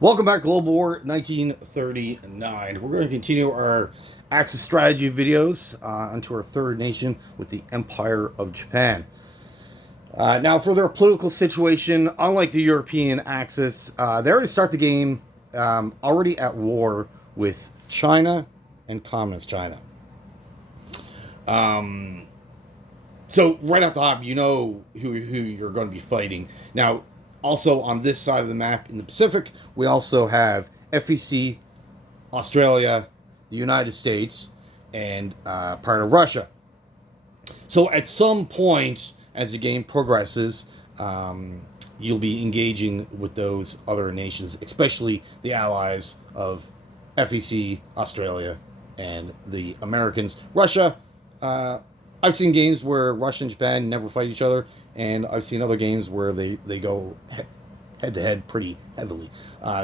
Welcome back to Global War 1939. We're going to continue our Axis strategy videos onto our third nation with the Empire of Japan. Now, for their political situation, unlike the European Axis, they already start the game already at war with China and Communist China. Um, so right off the top, you know who you're going to be fighting. Now, also on this side of the map in the Pacific, we also have FEC, Australia, the United States, and part of Russia. So at some point, as the game progresses, you'll be engaging with those other nations, especially the allies of FEC, Australia, and the Americans. Russia, I've seen games where Russia and Japan never fight each other, and I've seen other games where they go head to head pretty heavily.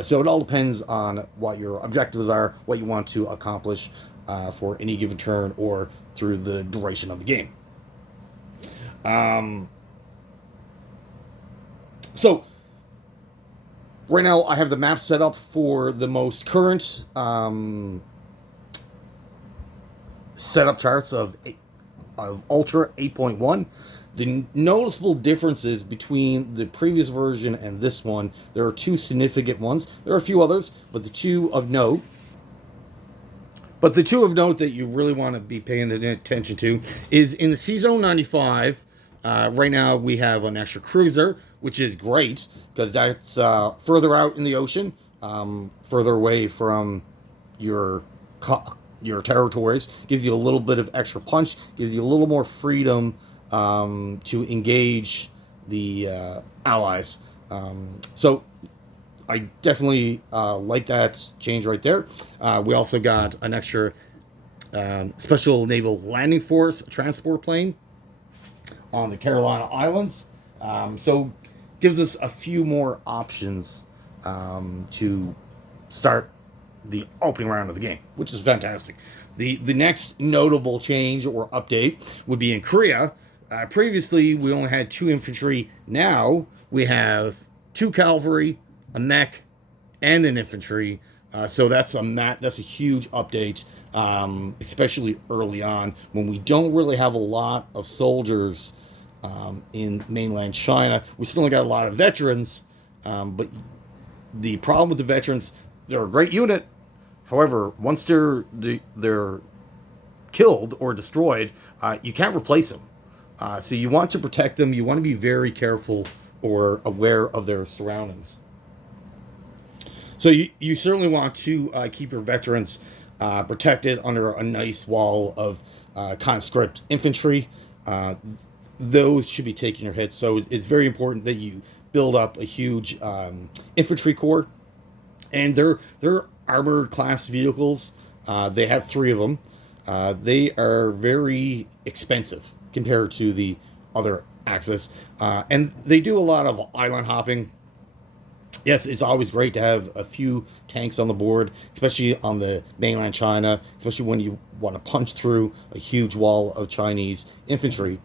So it all depends on what your objectives are, what you want to accomplish for any given turn or through the duration of the game. Um, so right now I have the map set up for the most current setup charts of Ultra 8.1. The noticeable differences between the previous version and this one, there are two significant ones. There are a few others, but the two of note that you really want to be paying attention to is in the C-Zone 95. Right now we have an extra cruiser, which is great because that's further out in the ocean, further away from your territories. Gives you a little bit of extra punch. Gives you a little more freedom to engage the allies. So I definitely like that change right there. We also got an extra Special Naval Landing Force transport plane on the Carolina Islands. So gives us a few more options to start the opening round of the game, which is fantastic. The next notable change or update would be in Korea. Previously, we only had 2 infantry. Now we have 2 cavalry, a mech, and an infantry. So that's a huge update, especially early on when we don't really have a lot of soldiers in mainland China. We still got a lot of veterans, but the problem with the veterans, they're a great unit. However, once they're killed or destroyed, you can't replace them. So you want to protect them. You want to be very careful or aware of their surroundings. So you certainly want to keep your veterans protected under a nice wall of conscript infantry. Those should be taking your hits. So it's very important that you build up a huge infantry corps. And they're armored class vehicles. They have 3 of them. They are very expensive compared to the other Axis. And they do a lot of island hopping. Yes, it's always great to have a few tanks on the board, especially on the mainland China, especially when you want to punch through a huge wall of Chinese infantry.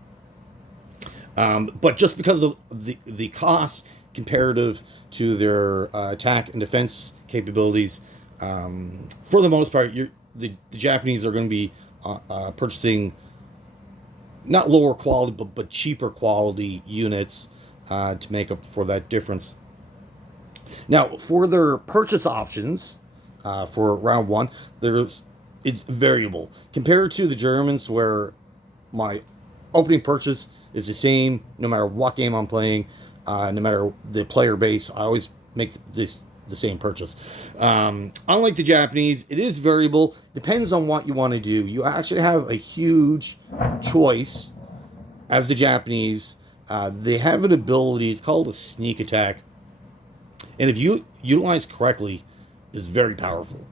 But just because of the cost comparative to their attack and defense capabilities, for the most part, the Japanese are going to be purchasing not lower quality, but cheaper quality units to make up for that difference. Now, for their purchase options for round 1, it's variable compared to the Germans, where my opening purchase is the same no matter what game I'm playing, no matter the player base. I always make the same purchase. Unlike the Japanese, it is variable. Depends on what you want to do. You actually have a huge choice as the Japanese. They have an ability. It's called a sneak attack, and if you utilize correctly, is very powerful,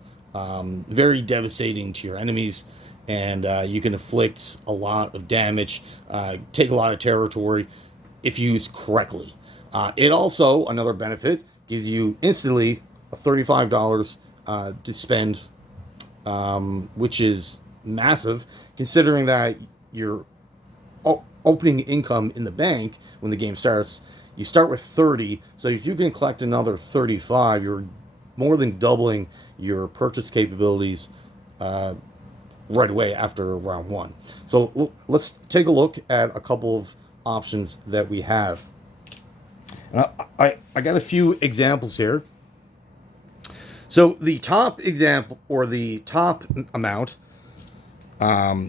very devastating to your enemies, and you can inflict a lot of damage, take a lot of territory if used correctly. It also, another benefit, gives you instantly $35 to spend, which is massive, considering that your opening income in the bank when the game starts, you start with 30. So if you can collect another 35, you're more than doubling your purchase capabilities uh, right away after round one. So let's take a look at a couple of options that we have. And I got a few examples here. So the top example, or the top amount,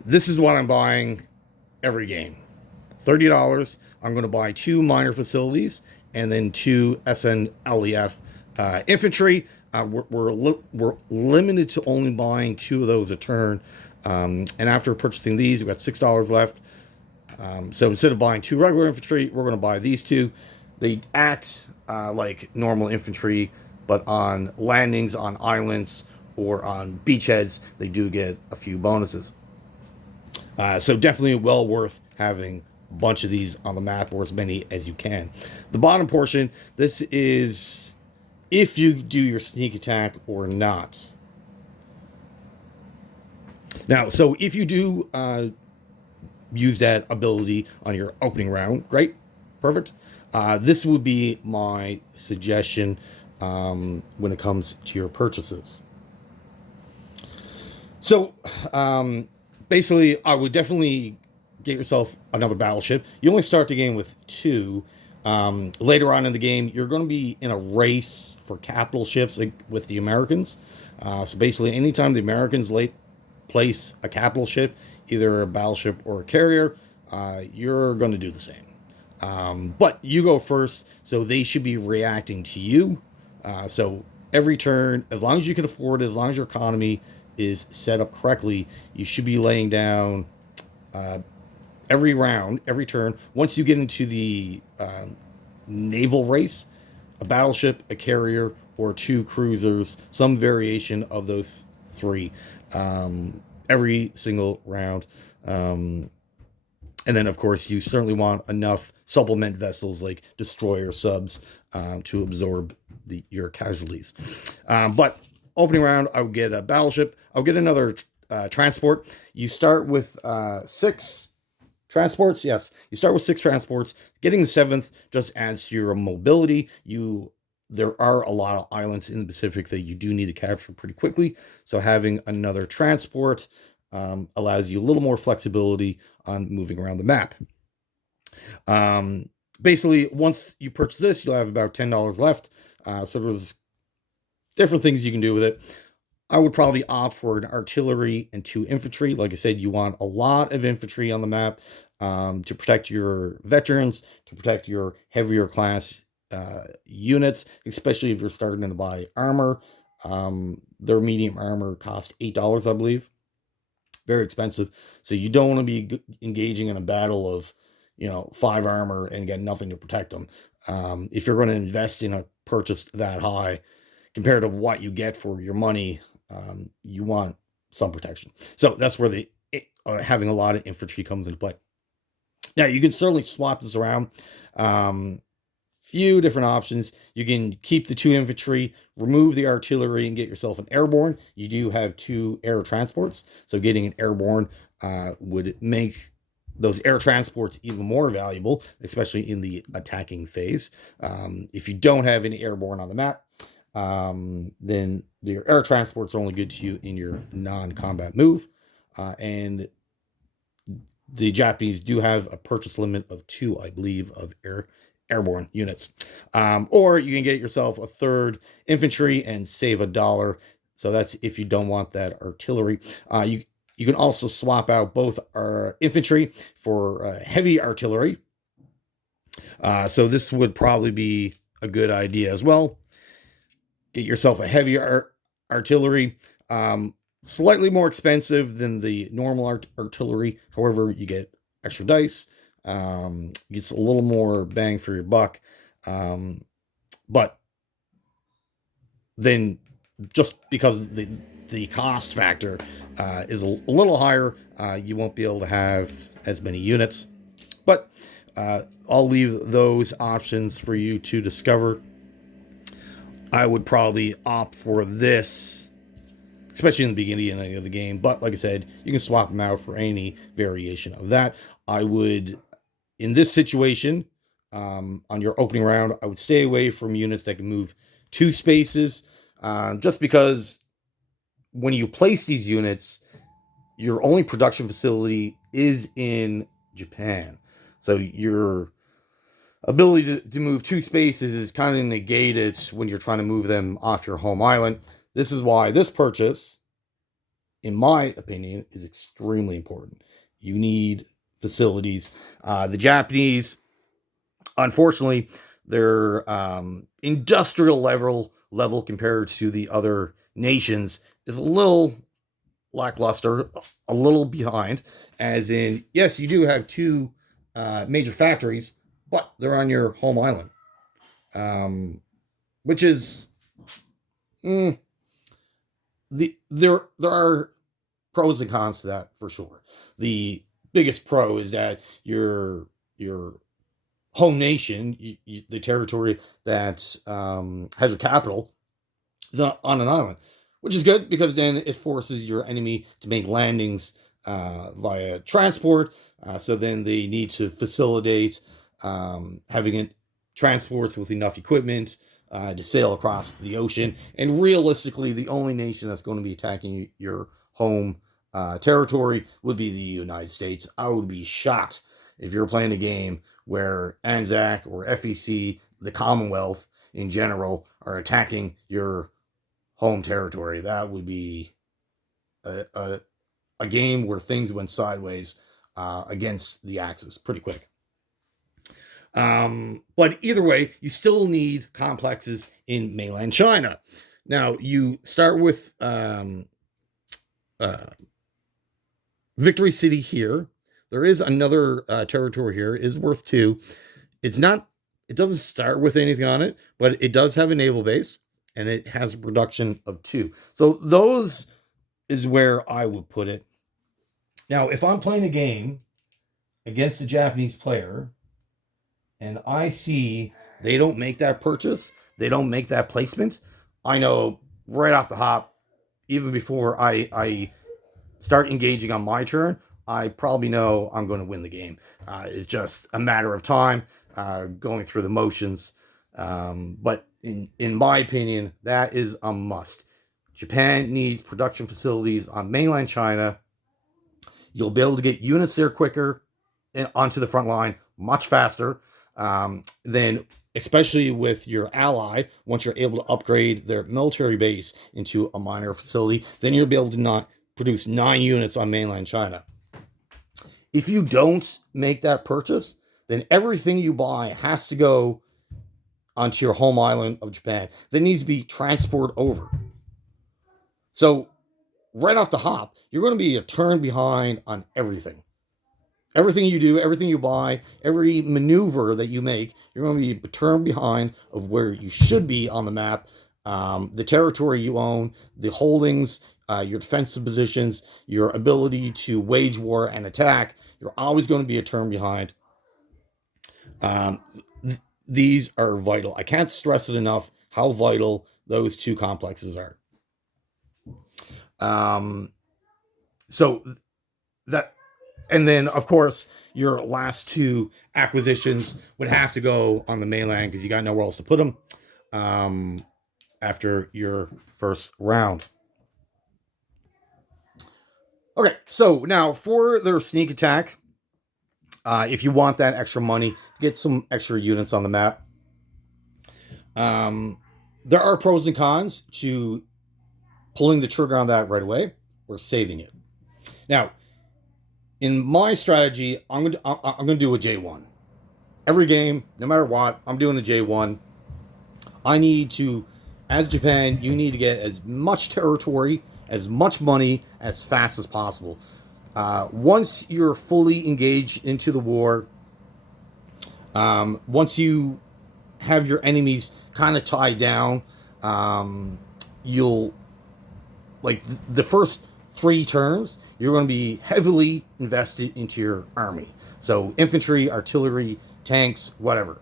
this is what I'm buying every game. $30. I'm going to buy 2 minor facilities and then 2 SNLEF infantry. We're limited to only buying 2 of those a turn. And after purchasing these, we've got $6 left. So instead of buying 2 regular infantry, we're going to buy these 2. They act like normal infantry, but on landings, on islands, or on beachheads, they do get a few bonuses. So definitely well worth having a bunch of these on the map, or as many as you can. The bottom portion, this is if you do your sneak attack or not. Now, so if you do use that ability on your opening round, great, perfect. This would be my suggestion when it comes to your purchases. So basically, I would definitely get yourself another battleship. You only start the game with 2. Later on in the game, you're going to be in a race for capital ships with the Americans. So basically, anytime the Americans place a capital ship, either a battleship or a carrier, you're going to do the same. But you go first, so they should be reacting to you. So every turn, as long as you can afford it, as long as your economy is set up correctly, you should be laying down every round, every turn. Once you get into the naval race, a battleship, a carrier, or 2 cruisers, some variation of those 3, every single round. And then, of course, you certainly want enough supplement vessels like destroyer subs to absorb your casualties. But opening round, I would get a battleship. I would get another transport. You start with 6 transports. Yes, you start with 6 transports. Getting the 7th just adds to your mobility. There are a lot of islands in the Pacific that you do need to capture pretty quickly. So having another transport allows you a little more flexibility on moving around the map. Basically, once you purchase this, you'll have about $10 left. So there's different things you can do with it. I would probably opt for an artillery and 2 infantry. Like I said, you want a lot of infantry on the map to protect your veterans, to protect your heavier class units, especially if you're starting to buy armor. Their medium armor cost $8, I believe. Very expensive. So you don't want to be engaging in a battle of 5 armor and get nothing to protect them. If you're going to invest in a purchase that high compared to what you get for your money, you want some protection. So that's where having a lot of infantry comes into play. Now, you can certainly swap this around. Few different options. You can keep the 2 infantry, remove the artillery, and get yourself an airborne. You do have 2 air transports, so getting an airborne would make those air transports even more valuable, especially in the attacking phase. If you don't have any airborne on the map, then your air transports are only good to you in your non-combat move. And the Japanese do have a purchase limit of 2, I believe, of airborne units. Or you can get yourself a 3rd infantry and save $1. So that's if you don't want that artillery. You can also swap out both our infantry for heavy artillery. So this would probably be a good idea as well. Get yourself a heavy artillery. Slightly more expensive than the normal artillery. However, you get extra dice. Gets a little more bang for your buck. But then just because the cost factor is a little higher, you won't be able to have as many units. But I'll leave those options for you to discover. I would probably opt for this, especially in the beginning of the game. But like I said, you can swap them out for any variation of that. I would, in this situation, on your opening round, I would stay away from units that can move 2 spaces. just because when you place these units, your only production facility is in Japan. So your ability to move two spaces is kind of negated when you're trying to move them off your home island. This is why this purchase, in my opinion, is extremely important. You need facilities. The Japanese, unfortunately, their industrial level compared to the other nations is a little lackluster, a little behind. As in, yes, you do have two major factories, but they're on your home island, which is there are pros and cons to that for sure. The biggest pro is that your home nation, the territory that has your capital, is on an island, which is good because then it forces your enemy to make landings via transport. So then they need to facilitate having it transports with enough equipment to sail across the ocean. And realistically, the only nation that's going to be attacking your home territory would be the United States. I would be shocked if you're playing a game where ANZAC or FEC, the Commonwealth in general, are attacking your home territory. That would be a game where things went sideways against the Axis pretty quick. But either way, you still need complexes in mainland China. Now, you start with Victory City here. There is another territory here. It is worth 2. It doesn't start with anything on it, but it does have a naval base, and it has a production of 2. So those is where I would put it. Now, if I'm playing a game against a Japanese player, and I see they don't make that purchase, they don't make that placement, I know right off the hop, even before I start engaging on my turn, I probably know I'm going to win the game. It's just a matter of time, going through the motions. But in my opinion, that is a must. Japan needs production facilities on mainland China. You'll be able to get units there quicker onto the front line much faster. Then, especially with your ally, once you're able to upgrade their military base into a minor facility, then you'll be able to not produce 9 units on mainland China. If you don't make that purchase, then everything you buy has to go onto your home island of Japan. That needs to be transported over. So right off the hop, you're going to be a turn behind on everything. Everything you do, everything you buy, every maneuver that you make, you're going to be a turn behind of where you should be on the map. The territory you own, the holdings, your defensive positions, your ability to wage war and attack, you're always going to be a turn behind. These are vital. I can't stress it enough how vital those 2 complexes are. So that, and then of course your last 2 acquisitions would have to go on the mainland because you got nowhere else to put them after your first round. Okay, so now for their sneak attack, if you want that extra money, get some extra units on the map. There are pros and cons to pulling the trigger on that right away or saving it. Now, in my strategy, I'm gonna do a J1. Every game, no matter what, I'm doing a J1. I need to, as Japan, you need to get as much territory, as much money, as fast as possible. Once you're fully engaged into the war, once you have your enemies kind of tied down, you'll, like the first 3 turns, you're going to be heavily invested into your army. So infantry, artillery, tanks, whatever.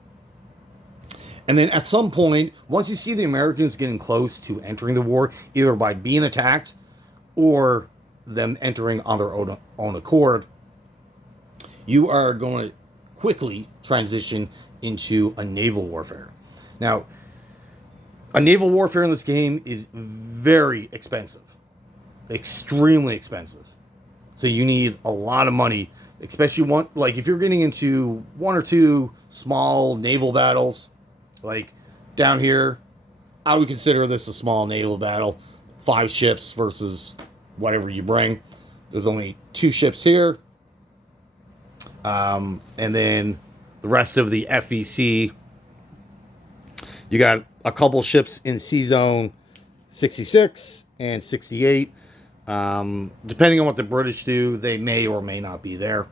And then at some point, once you see the Americans getting close to entering the war, either by being attacked or them entering on their own accord, you are going to quickly transition into a naval warfare. Now, A naval warfare in this game is very expensive, extremely expensive. So you need a lot of money, especially like if you're getting into one or two small naval battles, like down here, I would consider this a small naval battle. 5 ships versus whatever you bring. There's only 2 ships here. And then the rest of the FEC, you got a couple ships in Sea Zone 66 and 68. Depending on what the British do, they may or may not be there.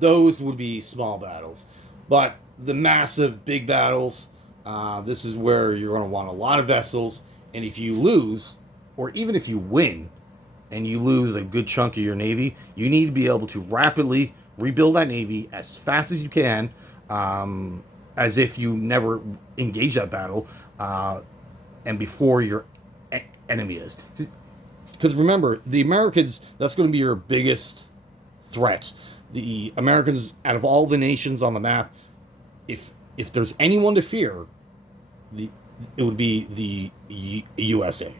Those would be small battles. But the massive big battles, this is where you're going to want a lot of vessels. And if you lose, or even if you win, and you lose a good chunk of your navy, you need to be able to rapidly rebuild that navy as fast as you can, as if you never engage that battle, and before your enemy is. Because remember, the Americans, that's going to be your biggest threat. The Americans, out of all the nations on the map, if there's anyone to fear, it would be the USA.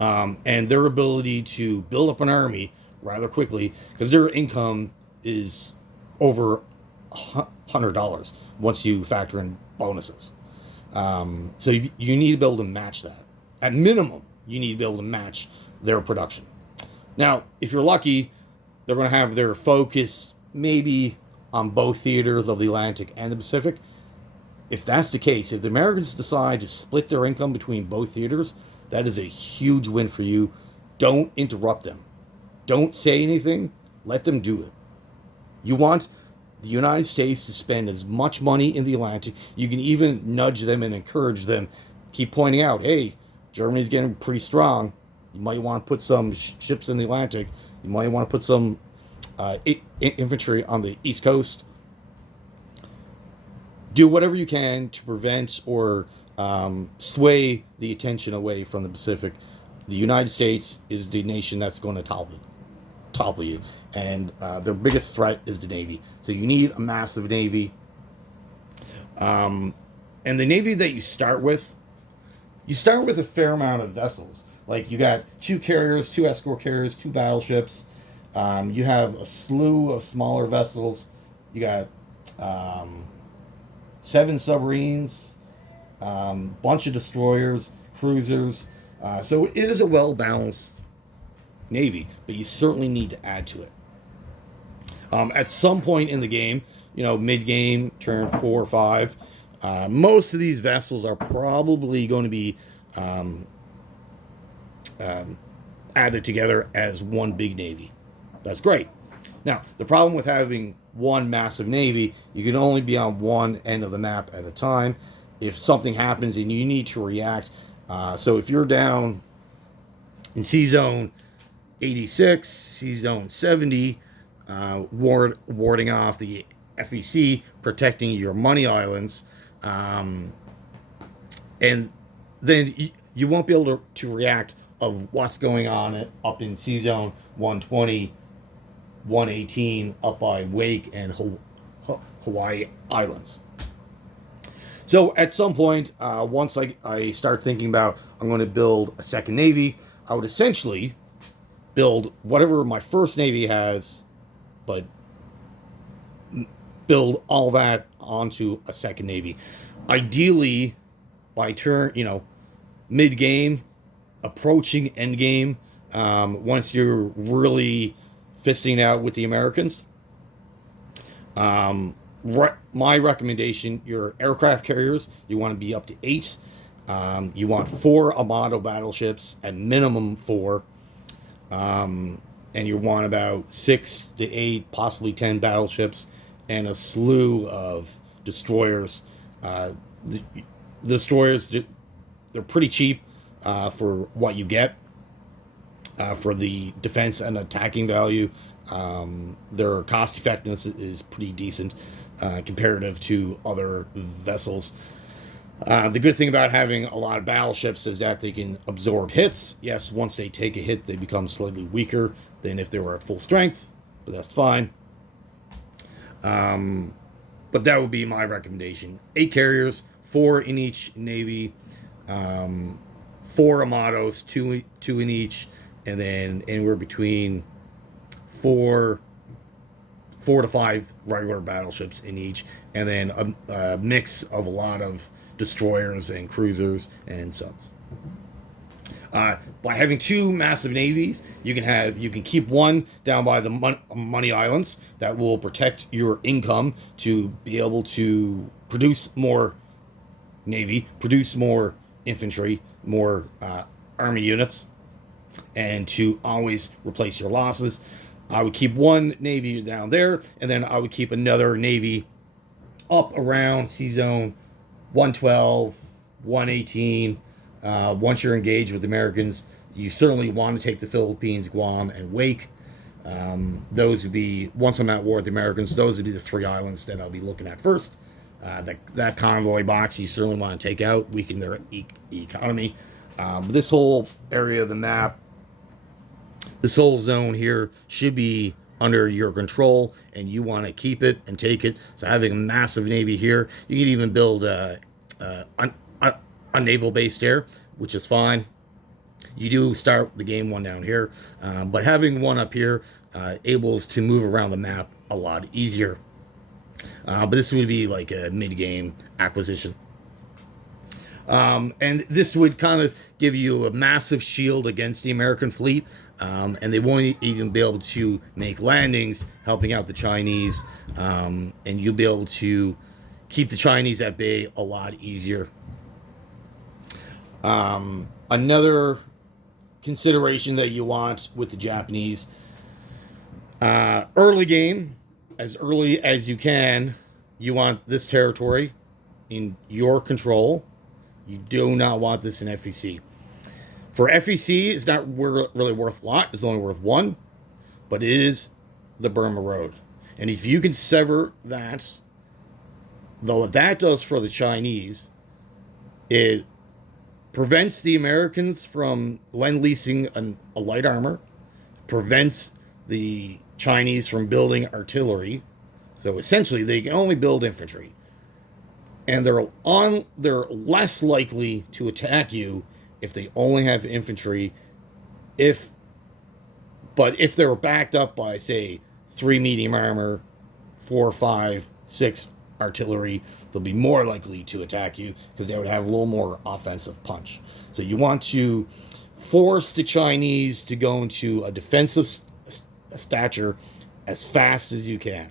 And their ability to build up an army rather quickly, because their income is over $100 once you factor in bonuses. So you need to be able to match that. At minimum, you need to be able to match their production. Now, if you're lucky, they're going to have their focus maybe on both theaters of the Atlantic and the Pacific. If that's the case, if the Americans decide to split their income between both theaters, that is a huge win for you. Don't interrupt them. Don't say anything. Let them do it. You want the United States to spend as much money in the Atlantic. You can even nudge them and encourage them. Keep pointing out, hey, Germany's getting pretty strong. You might want to put some ships in the Atlantic. You might want to put some infantry on the East Coast. Do whatever you can to prevent or sway the attention away from the Pacific. The United States is the nation that's going to topple you, and their biggest threat is the Navy. So you need a massive Navy, and the Navy that you start with a fair amount of vessels. Like you got 2 carriers, 2 escort carriers, 2 battleships. You have a slew of smaller vessels. You got 7 submarines, bunch of destroyers, cruisers. So it is a well-balanced Navy, but you certainly need to add to it. At some point in the game, mid-game, turn 4 or 5, most of these vessels are probably going to be added together as one big Navy. That's great. Now, the problem with having one massive Navy, you can only be on one end of the map at a time. If something happens and you need to react, so if you're down in Sea Zone 86, Sea Zone 70, warding off the FEC, protecting your money islands, and then you won't be able to react of what's going on up in Sea Zone 120, 118, up by Wake and Hawaii Islands. So at some point, once I start thinking about I'm going to build a second Navy, I would essentially build whatever my first Navy has, but build all that onto a second Navy. Ideally, by mid-game, approaching endgame, once you're really fisting out with the Americans, my recommendation, your aircraft carriers, you want to be up to 8. You want 4 Armada battleships, at minimum 4. And you want about 6 to 8, possibly 10 battleships, and a slew of destroyers. The destroyers, they're pretty cheap for what you get. For the defense and attacking value, their cost effectiveness is pretty decent comparative to other vessels. The good thing about having a lot of battleships is that they can absorb hits. Yes, once they take a hit, they become slightly weaker than if they were at full strength, but that's fine. but that would be my recommendation. 8 carriers, 4 in each Navy, 4 Armados, two in each, and then anywhere between 4 to 5 regular battleships in each, and then a mix of a lot of destroyers and cruisers and subs. By having 2 massive navies, you can keep one down by the Money Islands that will protect your income to be able to produce more navy, produce more infantry, more army units, and to always replace your losses. I would keep one navy down there, and then I would keep another navy up around Sea Zone 112, 118. Once you're engaged with the Americans, you certainly want to take the Philippines, Guam, and Wake. Those would be, once I'm at war with the Americans, those would be the 3 islands that I'll be looking at first. That convoy box you certainly want to take out, weaken their economy. This whole area of the map, this whole zone here should be under your control, and you want to keep it and take it. So having a massive navy here, you can even build a naval base there, which is fine. You do start the game one down here, but having one up here enables to move around the map a lot easier. But this would be like a mid-game acquisition. And this would kind of give you a massive shield against the American fleet, and they won't even be able to make landings helping out the Chinese, and you'll be able to keep the Chinese at bay a lot easier. Another consideration that you want with the Japanese, early game, as early as you can, you want this territory in your control. You do not want this in FEC. For FEC, it's not really worth a lot. It's only worth 1, but it is the Burma Road. And if you can sever that, though what that does for the Chinese, it prevents the Americans from lend-leasing a light armor, prevents the Chinese from building artillery. So essentially, they can only build infantry. And they're less likely to attack you if they only have infantry. But if they're backed up by, say, 3 medium armor, 4, 5, 6 artillery, they'll be more likely to attack you because they would have a little more offensive punch. So you want to force the Chinese to go into a defensive stature as fast as you can,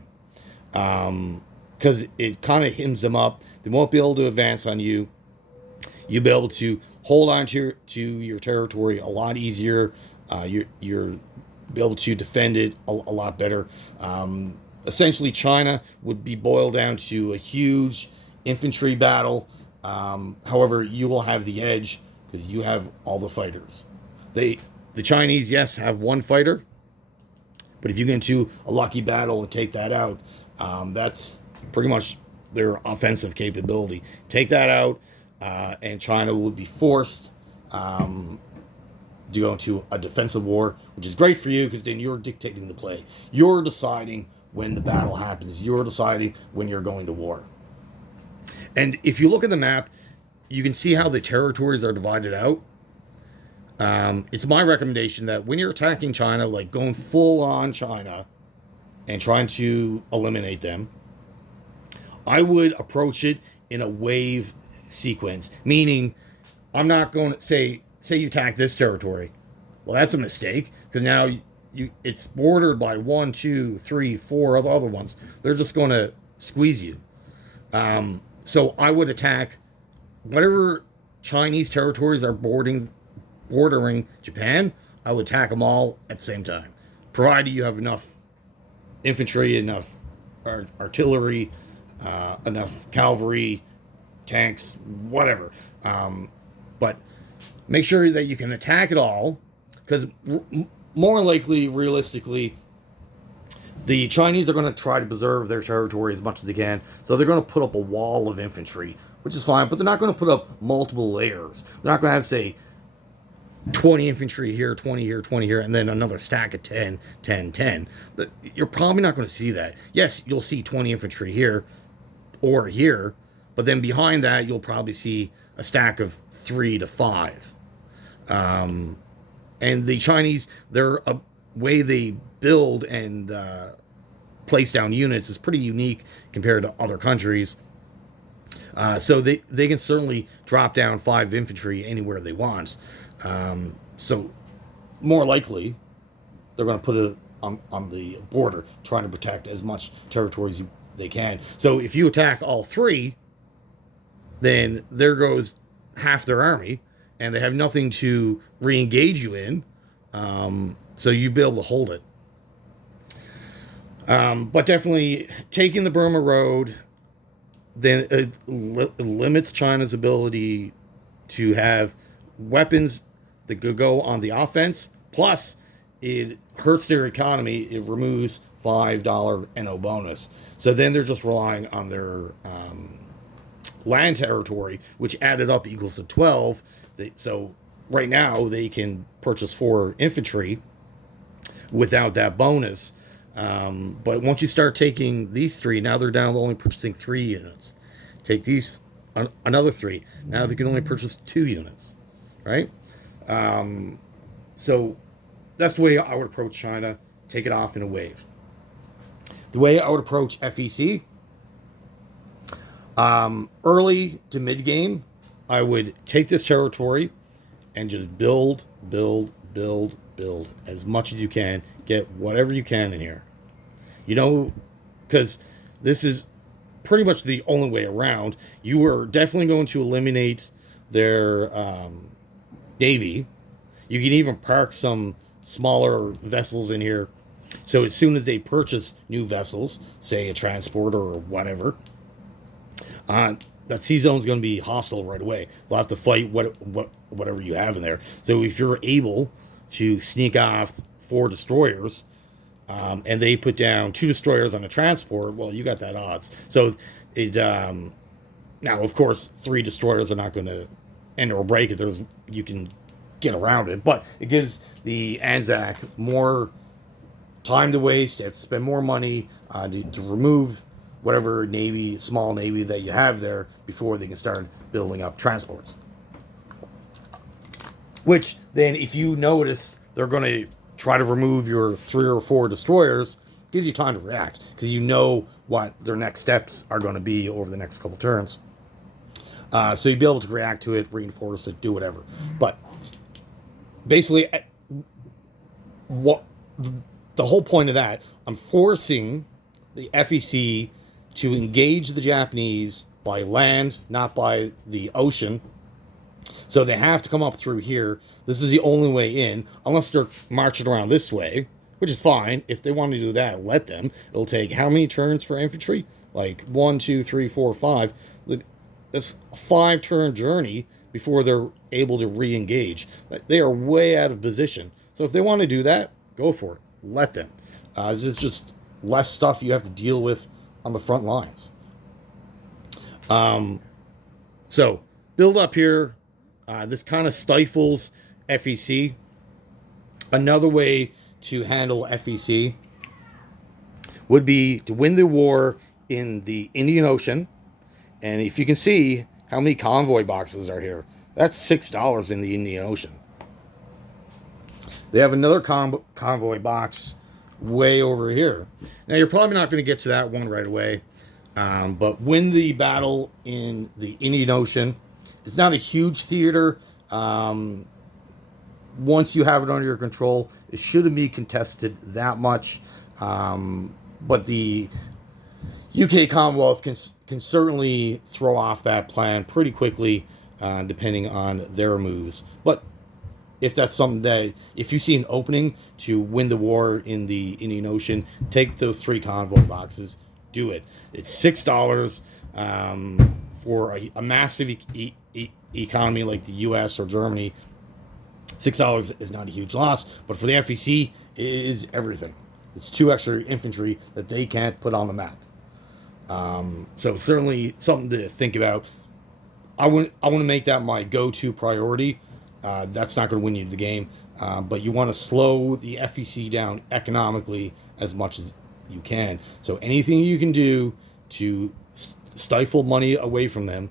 because it kind of hems them up. They won't be able to advance on you. You'll be able to hold on to your territory a lot easier. You're be able to defend it a lot better. Essentially, China would be boiled down to a huge infantry battle. However, you will have the edge because you have all the fighters. The Chinese, yes, have 1 fighter, but if you get into a lucky battle and take that out, that's pretty much their offensive capability. Take that out, and China would be forced to go into a defensive war, which is great for you because then you're dictating the play. You're deciding when the battle happens. You're deciding when you're going to war. And if you look at the map, you can see how the territories are divided out. It's my recommendation that when you're attacking China, like going full on China and trying to eliminate them, I would approach it in a wave sequence, meaning I'm not going to say you attack this territory. Well, that's a mistake because now it's bordered by 1, 2, 3, 4 other ones. They're just going to squeeze you. So I would attack whatever Chinese territories are bordering Japan. I would attack them all at the same time, provided you have enough infantry, enough artillery, enough cavalry, tanks, whatever. But make sure that you can attack it all, because more likely, realistically, the Chinese are going to try to preserve their territory as much as they can. So they're going to put up a wall of infantry, which is fine, but they're not going to put up multiple layers. They're not going to have, say, 20 infantry here, 20 here, 20 here, and then another stack of 10, 10, 10. You're probably not going to see that. Yes, you'll see 20 infantry here, or here. But then behind that, you'll probably see a stack of 3 to 5. And the Chinese, their way they build and place down units is pretty unique compared to other countries. So they can certainly drop down 5 infantry anywhere they want. So more likely, they're going to put it on the border, trying to protect as much territory as they can. So if you attack all 3, then there goes half their army, and they have nothing to re-engage you in. So you'd be able to hold it. But definitely taking the Burma Road, then it limits China's ability to have weapons that could go on the offense. Plus, it hurts their economy. It removes $5 NO bonus. So then they're just relying on their land territory, which added up equals to 12. So right now they can purchase 4 infantry without that bonus. But once you start taking these 3, now they're down to only purchasing 3 units. Take these another 3. Now they can only purchase 2 units, right? So that's the way I would approach China. Take it off in a wave. The way I would approach FEC, early to mid game, I would take this territory and just build as much as you can. Get whatever you can in here. You know, because this is pretty much the only way around. You are definitely going to eliminate their navy. You can even park some smaller vessels in here. So as soon as they purchase new vessels, say a transporter or whatever, that sea zone is going to be hostile right away. They'll have to fight whatever you have in there. So if you're able to sneak off 4 destroyers, and they put down 2 destroyers on a transport, well, you got that odds. So it now, of course, 3 destroyers are not going to end or break it. You can get around it, but it gives the Anzac more time to waste. They have to spend more money to remove whatever small navy that you have there before they can start building up transports. Which then, if you notice, they're going to try to remove your 3 or 4 destroyers, gives you time to react because you know what their next steps are going to be over the next couple turns. So you'd be able to react to it, reinforce it, do whatever. But basically, what the whole point of that, I'm forcing the FEC to engage the Japanese by land, not by the ocean. So they have to come up through here. This is the only way in, unless they're marching around this way, which is fine. If they want to do that, let them. It'll take how many turns for infantry? Like 1, 2, 3, 4, 5. It's a 5-turn journey before they're able to re-engage. They are way out of position. So if they want to do that, go for it. Let them. It's just less stuff you have to deal with on the front lines. So build up here. This kind of stifles FEC. Another way to handle FEC would be to win the war in the Indian Ocean. And if you can see how many convoy boxes are here, that's $6 in the Indian Ocean. They have another convoy box way over here. Now, you're probably not going to get to that one right away, but win the battle in the Indian Ocean. It's not a huge theater. Once you have it under your control, it shouldn't be contested that much. But the UK Commonwealth can certainly throw off that plan pretty quickly, depending on their moves. But if that's something that, if you see an opening to win the war in the Indian Ocean, take those 3 convoy boxes, do it. It's $6 for a massive economy like the US or Germany. $6 is not a huge loss, but for the FEC, it is everything. It's 2 extra infantry that they can't put on the map. So certainly something to think about. I want to make that my go-to priority. That's not going to win you the game, but you want to slow the FEC down economically as much as you can. So anything you can do to stifle money away from them.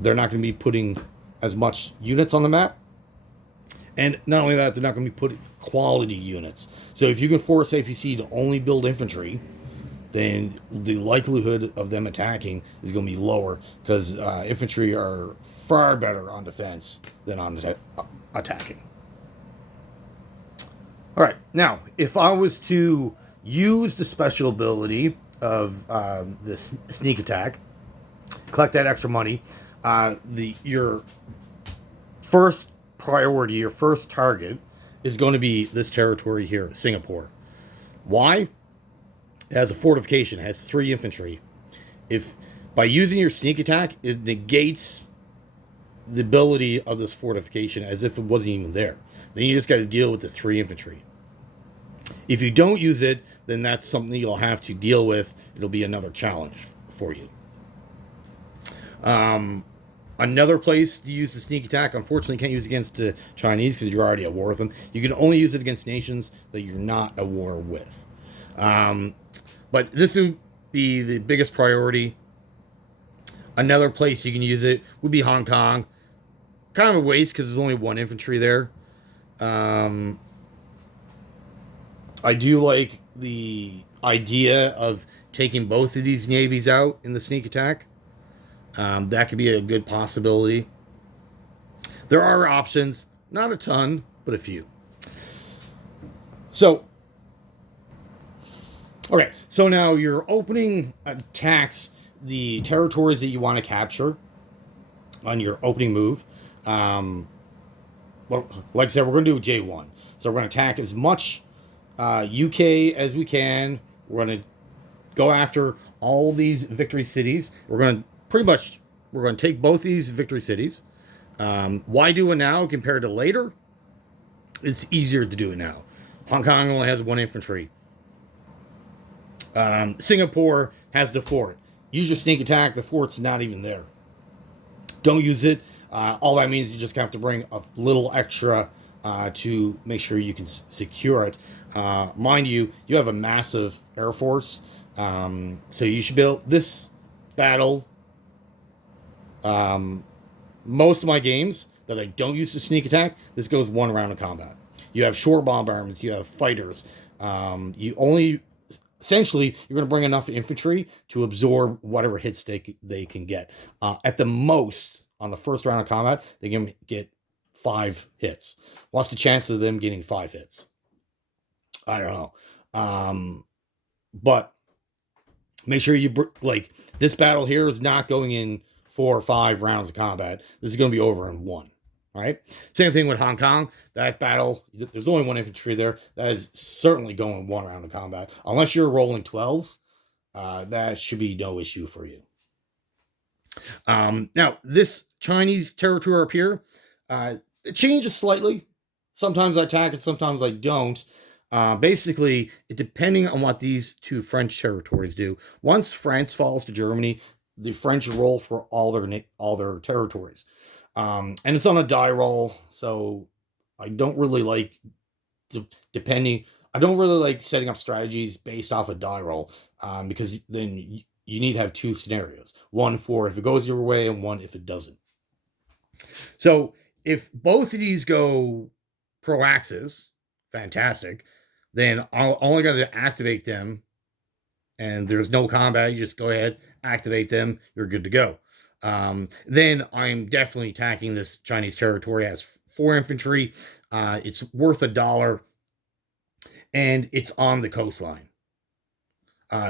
They're not going to be putting as much units on the map. And not only that, they're not going to be putting quality units. So if you can force AFC to only build infantry, then the likelihood of them attacking is going to be lower, because infantry are far better on defense than on attacking. All right, now if I was to use the special ability of this sneak attack, collect that extra money, your first priority, your first target is going to be this territory here, Singapore. Why? It has a fortification, it has 3 infantry. If by using your sneak attack, it negates the ability of this fortification as if it wasn't even there. Then you just got to deal with the 3 infantry. If you don't use it, then that's something you'll have to deal with. It'll be another challenge for you. Another place to use the sneak attack, unfortunately, you can't use it against the Chinese because you're already at war with them. You can only use it against nations that you're not at war with. But this would be the biggest priority. Another place you can use it would be Hong Kong. Kind of a waste because there's only 1 infantry there. I do like the idea of taking both of these navies out in the sneak attack. That could be a good possibility. There are options, not a ton, but a few. So, okay, so now your opening attacks the territories that you want to capture on your opening move. Well, like I said, we're going to do J1. So we're going to attack as much UK as we can. We're going to go after all these victory cities. We're going to take both these victory cities. Why do it now compared to later? It's easier to do it now. Hong Kong only has 1 infantry. Singapore has the fort. Use your sneak attack. The fort's not even there. Don't use it. All that means you just have to bring a little extra to make sure you can secure it. Mind you, you have a massive air force. So you should build this battle. Most of my games that I don't use the sneak attack, this goes 1 round of combat. You have short bombardments, you have fighters. Essentially, you're going to bring enough infantry to absorb whatever hits they can get. At the most, on the first round of combat, they can get 5 hits. What's the chance of them getting 5 hits? I don't know. But make sure this battle here is not going in 4 or 5 rounds of combat. This is going to be over in 1. All right. Same thing with Hong Kong. That battle, there's only 1 infantry there. That is certainly going 1 round of combat. Unless you're rolling 12s, that should be no issue for you. Now, this Chinese territory up here, it changes slightly. Sometimes I attack it, sometimes I don't. Basically, depending on what these 2 French territories do. Once France falls to Germany, the French roll for all their territories. And it's on a die roll, so I don't really like I don't really like setting up strategies based off a die roll, because then you need to have 2 scenarios. 1 for if it goes your way and 1 if it doesn't. So if both of these go pro-axis, fantastic, then I'll only got to activate them, and there's no combat. You just go ahead, activate them, you're good to go. Then I'm definitely attacking this Chinese territory. It has 4 infantry. It's worth $1, and it's on the coastline.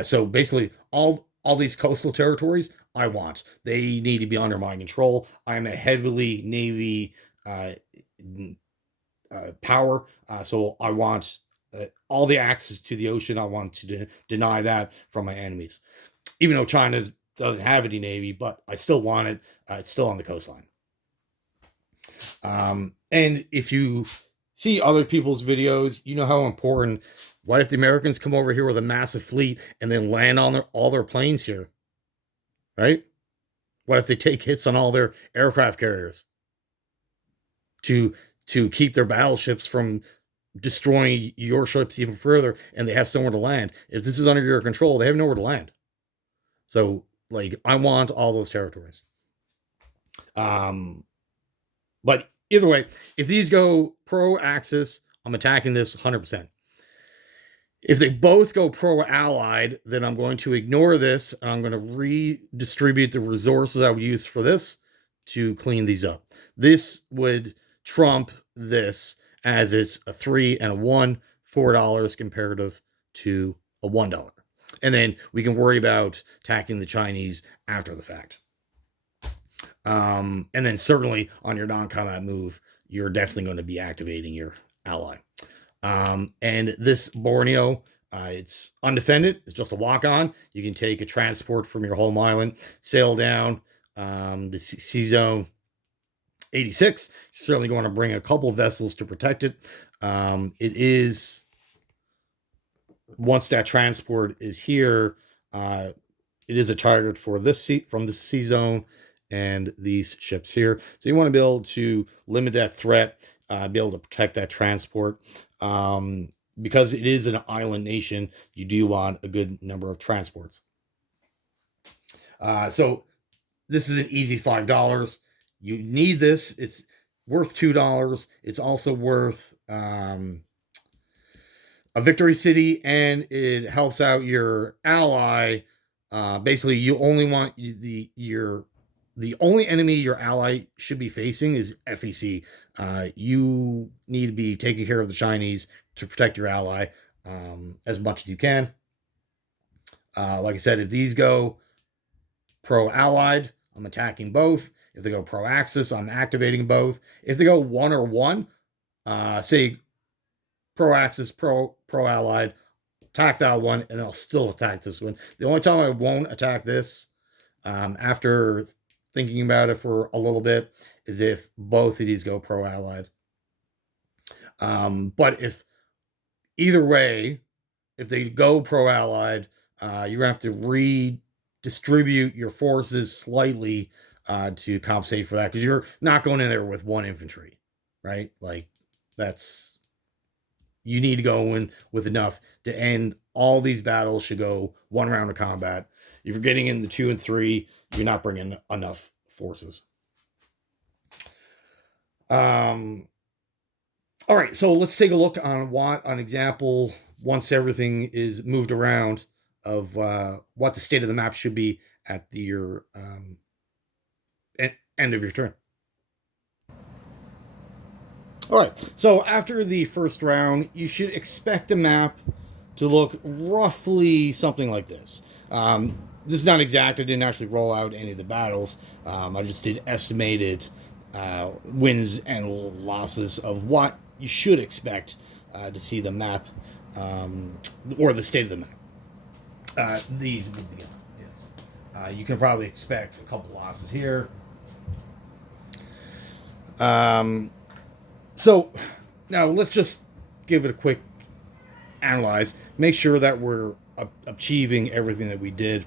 So basically, all these coastal territories I want. They need to be under my control. I'm a heavily Navy power, so I want all the access to the ocean. I want to deny that from my enemies. Even though China doesn't have any Navy, but I still want it. It's still on the coastline. And if you see other people's videos, you know how important. What if the Americans come over here with a massive fleet and then land on all their planes here? Right? What if they take hits on all their aircraft carriers to keep their battleships from destroying your ships even further, and they have somewhere to land? If this is under your control, they have nowhere to land. So Like, I want all those territories. But either way, if these go pro-Axis, I'm attacking this 100%. If they both go pro-allied, then I'm going to ignore this, and I'm going to redistribute the resources I would use for this to clean these up. This would trump this, as it's a 3 and a 1, $4 comparative to a $1. And then we can worry about attacking the Chinese after the fact. And then certainly on your non-combat move, you're definitely going to be activating your ally. And this Borneo, it's undefended. It's just a walk-on. You can take a transport from your home island, sail down to Sea Zone 86. You're certainly going to bring a couple of vessels to protect it. It is, once that transport is here, it is a target for this from the Sea Zone and these ships here. So you want to be able to limit that threat, be able to protect that transport. Because it is an island nation, you do want a good number of transports. So this is an easy $5. You need this. It's worth $2. It's also worth a victory city, and it helps out your ally. Basically, you only want the only enemy your ally should be facing is FEC. You need to be taking care of the Chinese to protect your ally as much as you can. Like I said, if these go pro-allied, I'm attacking both. If they go pro-Axis, I'm activating both. If they go 1 or 1, say pro-Axis, pro-allied, attack that one, and then I'll still attack this one. The only time I won't attack this, after thinking about it for a little bit, is if both of these go pro-allied. But if either way, if they go pro-allied, you're gonna have to redistribute your forces slightly to compensate for that, because you're not going in there with 1 infantry, right? Like, that's, you need to go in with enough to end all these battles. Should go 1 round of combat. If you're getting into 2 and 3, you're not bringing enough forces. All right, so let's take a look on an example, once everything is moved around, of what the state of the map should be at your end of your turn. All right, so after the first round, you should expect the map to look roughly something like this. This is not exact. I didn't actually roll out any of the battles. I just did estimated wins and losses of what you should expect to see the map, or the state of the map. These would be, yes. You can probably expect a couple losses here. So now let's just give it a quick analyze. Make sure that we're achieving everything that we did.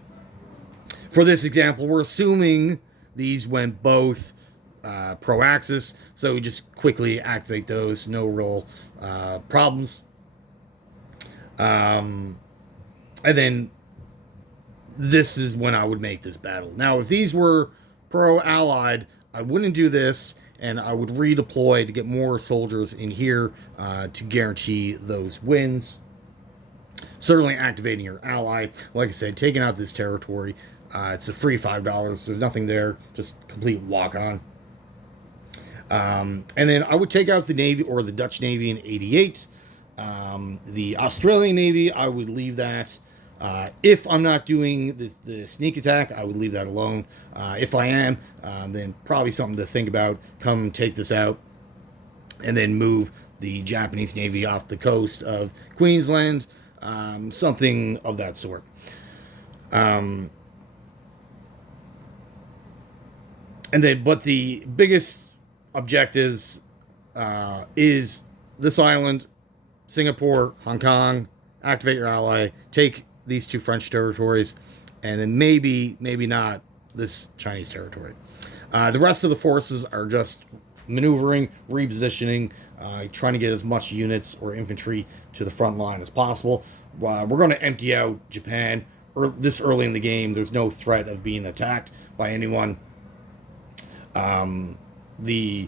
For this example, we're assuming these went both pro-Axis, so we just quickly activate those, no real problems. And then this is when I would make this battle. Now, if these were pro-allied, I wouldn't do this, and I would redeploy to get more soldiers in here to guarantee those wins. Certainly activating your ally. Like I said, taking out this territory. It's a free $5. There's nothing there. Just complete walk-on. And then I would take out the Navy, or the Dutch Navy, in 88. The Australian Navy, I would leave that. If I'm not doing the sneak attack, I would leave that alone. If I am, then probably something to think about. Come take this out, and then move the Japanese Navy off the coast of Queensland. Something of that sort. And then, but the biggest objectives is this island, Singapore, Hong Kong. Activate your ally, take these 2 French territories, and then maybe not this Chinese territory. The rest of the forces are just maneuvering, repositioning, trying to get as much units or infantry to the front line as possible. We're going to empty out Japan this early in the game, there's no threat of being attacked by anyone. The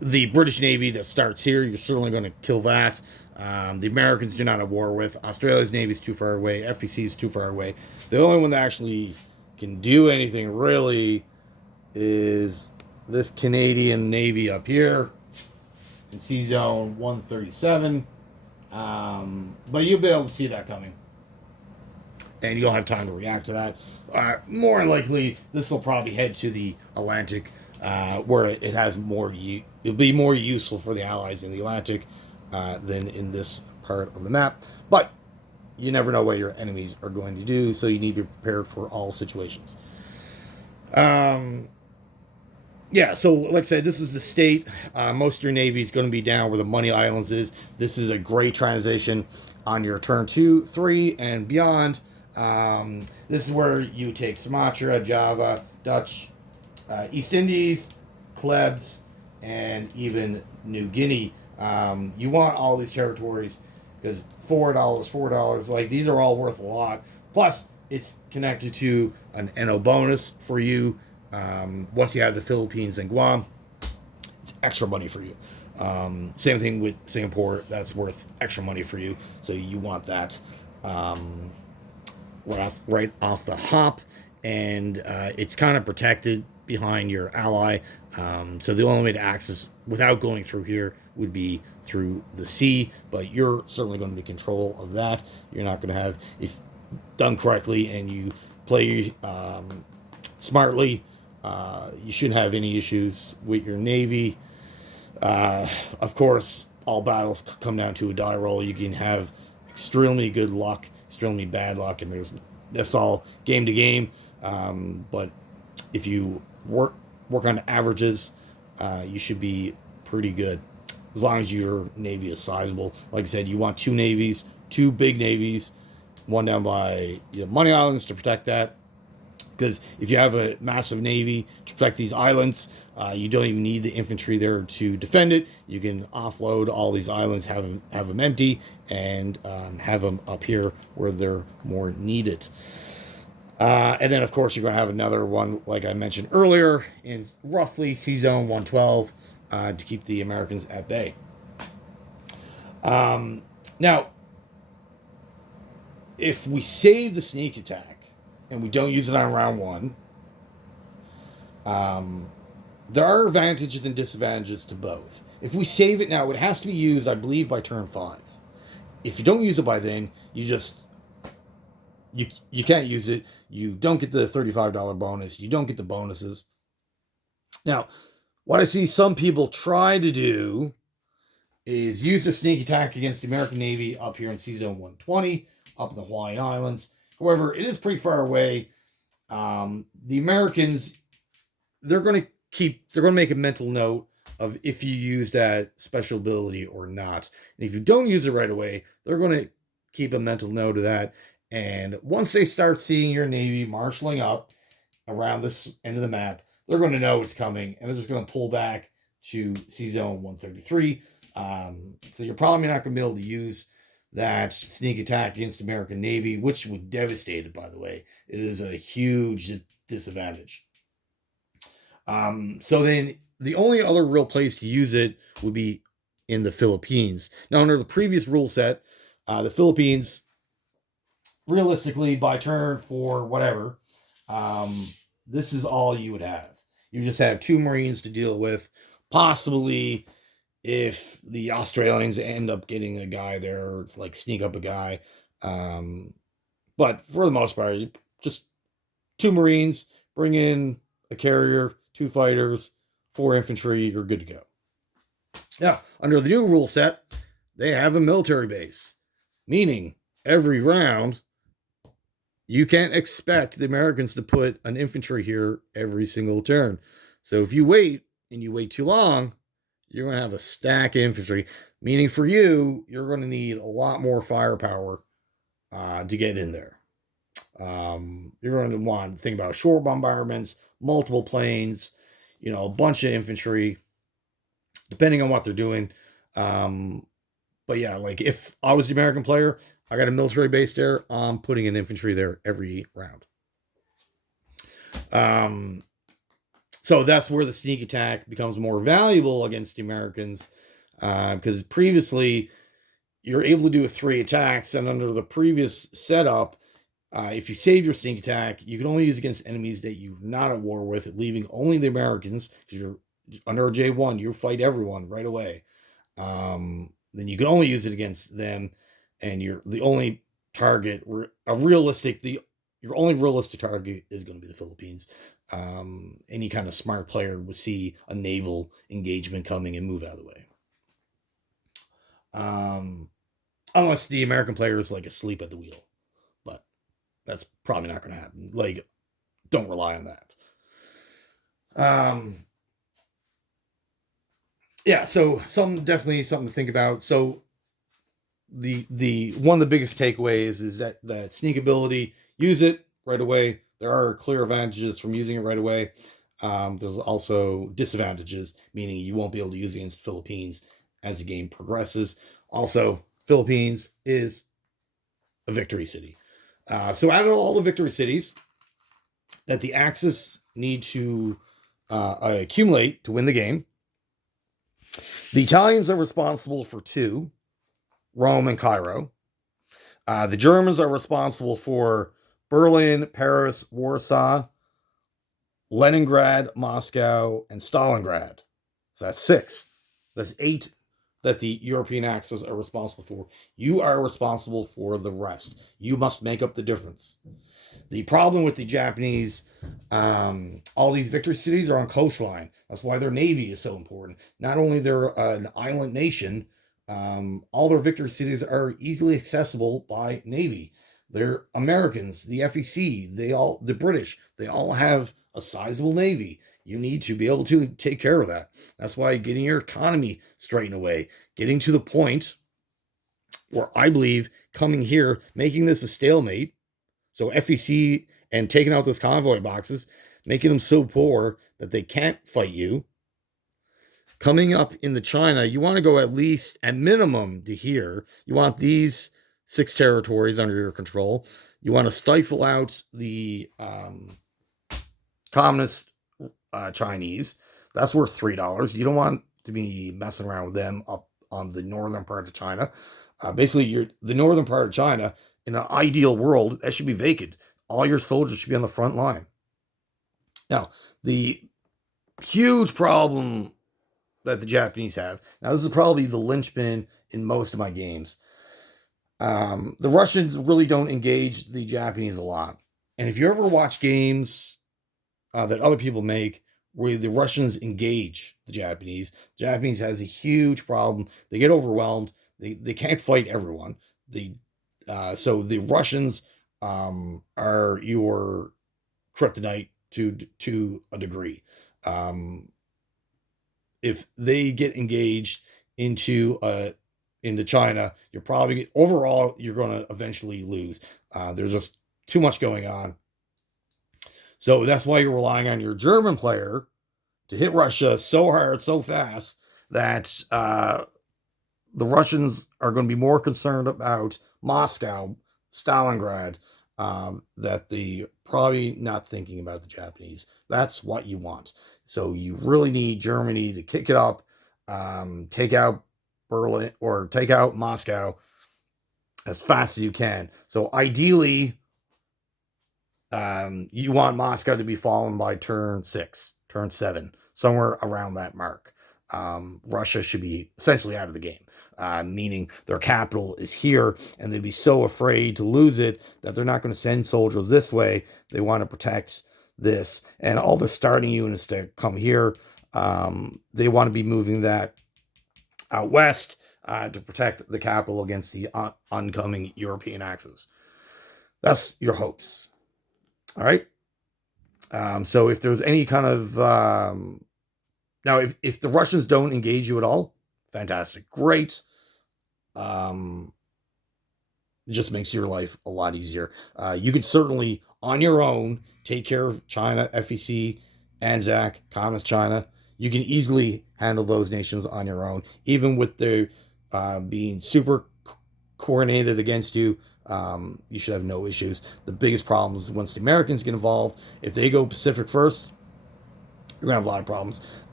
the British Navy that starts here, you're certainly going to kill that. The Americans you're not at war with. Australia's Navy is too far away. FEC is too far away. The only one that actually can do anything really is this Canadian Navy up here in Sea Zone 137. But you'll be able to see that coming. And you'll have time to react to that. More likely, this will probably head to the Atlantic, where it has more. It'll be more useful for the Allies in the Atlantic than in this part of the map. But you never know what your enemies are going to do, so you need to be prepared for all situations. Yeah, so like I said, this is the state. Most of your Navy is going to be down where the Money Islands is. This is a great transition on your turn 2, 3, and beyond. This is where you take Sumatra, Java, Dutch, East Indies, Klebs, and even New Guinea. You want all these territories because $4, like these are all worth a lot. Plus, it's connected to an NO bonus for you. Once you have the Philippines and Guam, it's extra money for you. Same thing with Singapore, that's worth extra money for you. So you want that right off the hop, and it's kind of protected behind your ally. So the only way to access without going through here would be through the sea, but you're certainly going to be in control of that. You're not going to have, if done correctly and you play smartly, you shouldn't have any issues with your Navy. Of course, all battles come down to a die roll. You can have extremely good luck, extremely bad luck, and that's all game to game. But if you work on averages, you should be pretty good as long as your Navy is sizable. Like I said, you want two big navies, one down by Money Islands to protect that. Because if you have a massive Navy to protect these islands, you don't even need the infantry there to defend it. You can offload all these islands, have them empty, and have them up here where they're more needed. And then, of course, you're going to have another one, like I mentioned earlier, in roughly Sea Zone 112 to keep the Americans at bay. Now, if we save the sneak attack, and we don't use it on round 1, there are advantages and disadvantages to both. If we save it now, it has to be used, I believe, by turn 5. If you don't use it by then, you can't use it. You don't get the $35 bonus. You don't get the bonuses. Now, what I see some people try to do is use their sneak attack against the American Navy up here in Sea Zone 120, up in the Hawaiian Islands. However, it is pretty far away. The Americans, they're going to make a mental note of if you use that special ability or not. And if you don't use it right away, they're going to keep a mental note of that. And once they start seeing your Navy marshaling up around this end of the map, they're going to know it's coming, and they're just going to pull back to Sea Zone 133. So you're probably not going to be able to use that sneak attack against the American Navy, which would devastate it, by the way. It is a huge disadvantage. So then the only other real place to use it would be in the Philippines. Now, under the previous rule set, the Philippines, realistically, by turn for whatever, this is all you would have. You just have 2 Marines to deal with, possibly if the Australians end up getting a guy there, it's like sneak up a guy. But for the most part, just 2 Marines, bring in a carrier, 2 fighters, 4 infantry, you're good to go. Now, under the new rule set, they have a military base, meaning every round, you can't expect the Americans to put an infantry here every single turn. So if you wait, and you wait too long, you're going to have a stack of infantry, meaning for you, you're going to need a lot more firepower to get in there. You're going to want to think about shore bombardments, multiple planes, a bunch of infantry, depending on what they're doing. But yeah, like if I was the American player, I got a military base there. I'm putting an infantry there every round. So that's where the sneak attack becomes more valuable against the Americans, because previously you're able to do 3 attacks, and under the previous setup, if you save your sneak attack, you can only use against enemies that you're not at war with, leaving only the Americans, because you're under a J1, you fight everyone right away. Then you can only use it against them, and you're the only target, your only realistic target is going to be the Philippines. Any kind of smart player would see a naval engagement coming and move out of the way. Unless the American player is like asleep at the wheel, but that's probably not going to happen. Like, don't rely on that. Yeah, so definitely something to think about. So the one of the biggest takeaways is that the sneak ability, use it right away. There are clear advantages from using it right away. There's also disadvantages, meaning you won't be able to use it against the Philippines as the game progresses. Also, Philippines is a victory city. So out of all the victory cities that the Axis need to accumulate to win the game, the Italians are responsible for 2, Rome and Cairo. The Germans are responsible for Berlin, Paris, Warsaw, Leningrad, Moscow, and Stalingrad. So that's 6. That's 8 that the European Axis are responsible for. You are responsible for the rest. You must make up the difference. The problem with the Japanese, all these victory cities are on coastline. That's why their navy is so important. Not only they're an island nation, all their victory cities are easily accessible by navy. They're Americans, the FEC, the British, they all have a sizable navy. You need to be able to take care of that. That's why getting your economy straightened away, getting to the point where I believe coming here, making this a stalemate, so FEC and taking out those convoy boxes, making them so poor that they can't fight you. Coming up into China, you want to go at least, at minimum, to here. You want these 6 territories under your control. You want to stifle out the communist Chinese. That's worth $3. You don't want to be messing around with them up on the northern part of China. Basically, the northern part of China, in an ideal world, that should be vacant. All your soldiers should be on the front line. Now, the huge problem that the Japanese have, now this is probably the linchpin in most of my games. The Russians really don't engage the Japanese a lot. And if you ever watch games that other people make where the Russians engage the Japanese has a huge problem. They get overwhelmed. They can't fight everyone. So the Russians are your kryptonite to a degree. If they get engaged into China, you're going to eventually lose. There's just too much going on. So that's why you're relying on your German player to hit Russia so hard, so fast, that the Russians are going to be more concerned about Moscow, Stalingrad, that they probably not thinking about the Japanese. That's what you want. So you really need Germany to kick it up, take out Berlin or take out Moscow as fast as you can. So ideally, you want Moscow to be fallen by turn 6, turn 7, somewhere around that mark. Russia should be essentially out of the game, meaning their capital is here, and they'd be so afraid to lose it that they're not going to send soldiers this way. They want to protect this, and all the starting units that come here, they want to be moving that out west to protect the capital against the oncoming European Axis. That's your hopes. All right. So if there's any kind of now, if the Russians don't engage you at all, fantastic, great. It just makes your life a lot easier. You could certainly, on your own, take care of China, FEC, Anzac, Communist China. You can easily handle those nations on your own, even with their being super coordinated against you, you should have no issues. The biggest problem is once the Americans get involved. If they go Pacific first, you're gonna have a lot of problems.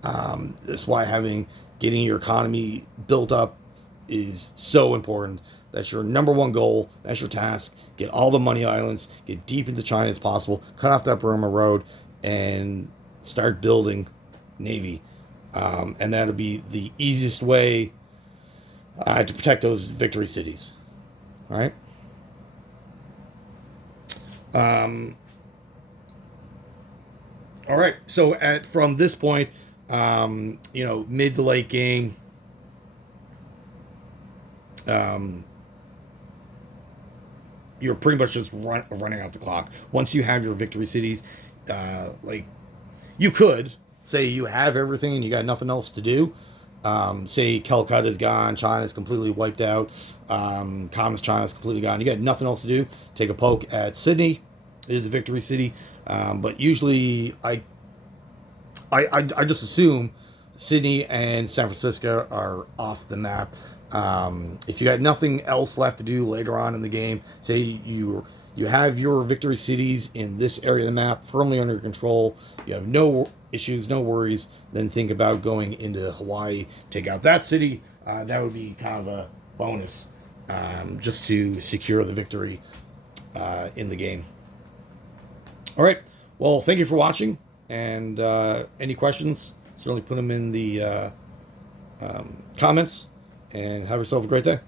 That's why getting your economy built up is so important. That's your number one goal. That's your task. Get all the money islands. Get deep into China as possible. Cut off that Burma road and start building navy. And that'll be the easiest way to protect those victory cities. All right. All right. So from this point, mid to late game, you're pretty much just running out the clock. Once you have your victory cities, you could say you have everything and you got nothing else to do. Say Calcutta is gone, China's completely wiped out, Communist China's completely gone. You got nothing else to do. Take a poke at Sydney. It is a victory city, but usually I just assume Sydney and San Francisco are off the map. If you got nothing else left to do later on in the game, say you have your victory cities in this area of the map firmly under control, you have no issues, no worries, then think about going into Hawaii, take out that city. That would be kind of a bonus, just to secure the victory in the game. All right. Well, thank you for watching. And any questions, certainly put them in the comments. And have yourself a great day.